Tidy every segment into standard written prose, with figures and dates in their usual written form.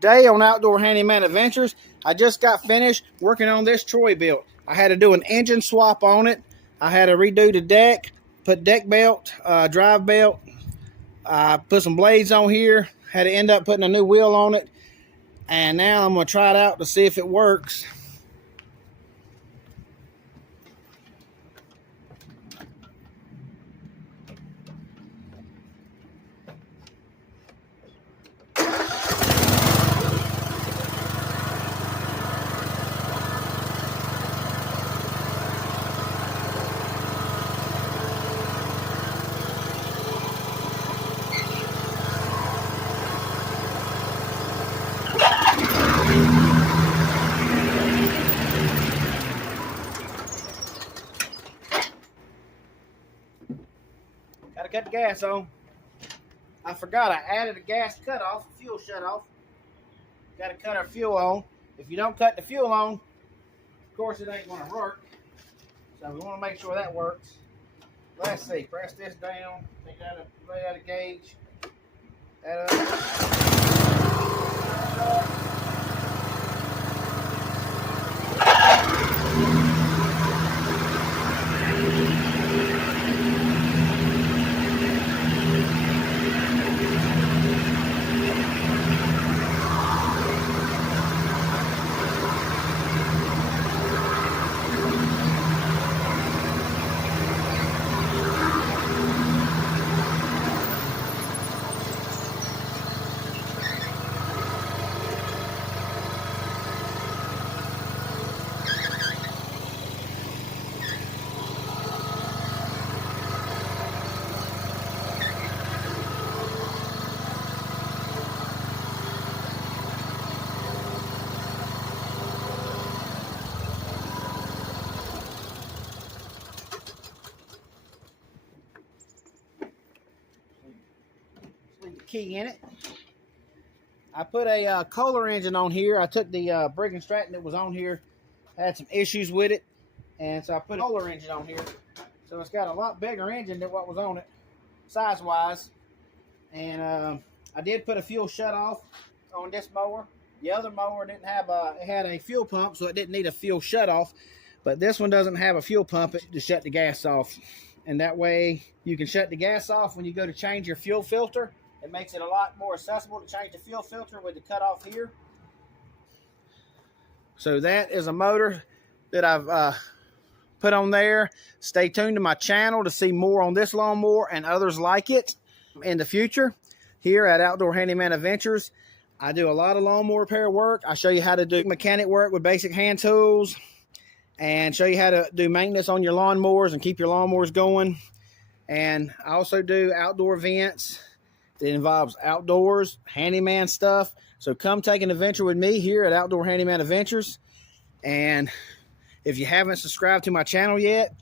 Today on Outdoor Handyman Adventures, I just got finished working on this Troy-Bilt. I had to do an engine swap on it. I had to redo the deck, put deck belt, drive belt, put some blades on here. Had to end up putting a new wheel on it. And now I'm going to try it out to see if it works. Gotta cut the gas on. I forgot I added a gas cutoff, fuel shutoff. Gotta cut our fuel on. If you don't cut the fuel on, of course it ain't gonna work. So we wanna make sure that works. Let's see, press this down. Take that up, lay out a gauge. That up. Key in it. I put a Kohler engine on here. I took the Briggs & Stratton that was on here, had some issues with it, and so I put a Kohler engine on here. So it's got a lot bigger engine than what was on it, size wise. And I did put a fuel shutoff on this mower. The other mower didn't have it had a fuel pump, so it didn't need a fuel shutoff. But this one doesn't have a fuel pump to shut the gas off, and that way you can shut the gas off when you go to change your fuel filter. It makes it a lot more accessible to change the fuel filter with the cutoff here. So that is a motor that I've put on there. Stay tuned to my channel to see more on this lawnmower and others like it in the future. Here at Outdoor Handyman Adventures, I do a lot of lawnmower repair work. I show you how to do mechanic work with basic hand tools and show you how to do maintenance on your lawnmowers and keep your lawnmowers going. And I also do outdoor events. It involves outdoors, handyman stuff. So come take an adventure with me here at Outdoor Handyman Adventures. And if you haven't subscribed to my channel yet,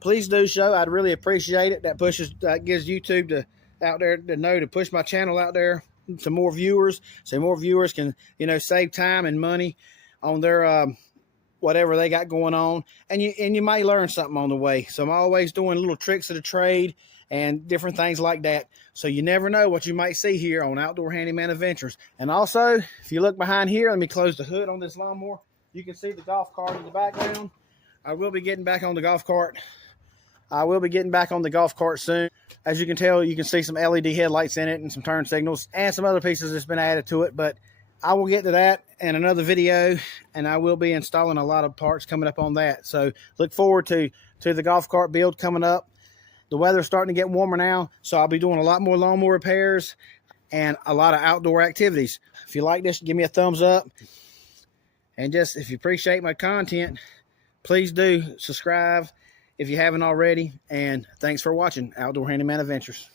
please do so. I'd really appreciate it. That gives YouTube out there to know to push my channel out there to more viewers, so more viewers can save time and money on their whatever they got going on. And you might learn something on the way. So I'm always doing little tricks of the trade and different things like that. So you never know what you might see here on Outdoor Handyman Adventures. And also, if you look behind here, let me close the hood on this lawnmower. You can see the golf cart in the background. I will be getting back on the golf cart. I will be getting back on the golf cart soon. As you can tell, you can see some LED headlights in it and some turn signals and some other pieces that's been added to it. But I will get to that in another video, and I will be installing a lot of parts coming up on that. So look forward to the golf cart build coming up. The weather's starting to get warmer now, so I'll be doing a lot more lawnmower repairs and a lot of outdoor activities. If you like this, give me a thumbs up. And just, if you appreciate my content, please do subscribe if you haven't already. And thanks for watching Outdoor Handyman Adventures.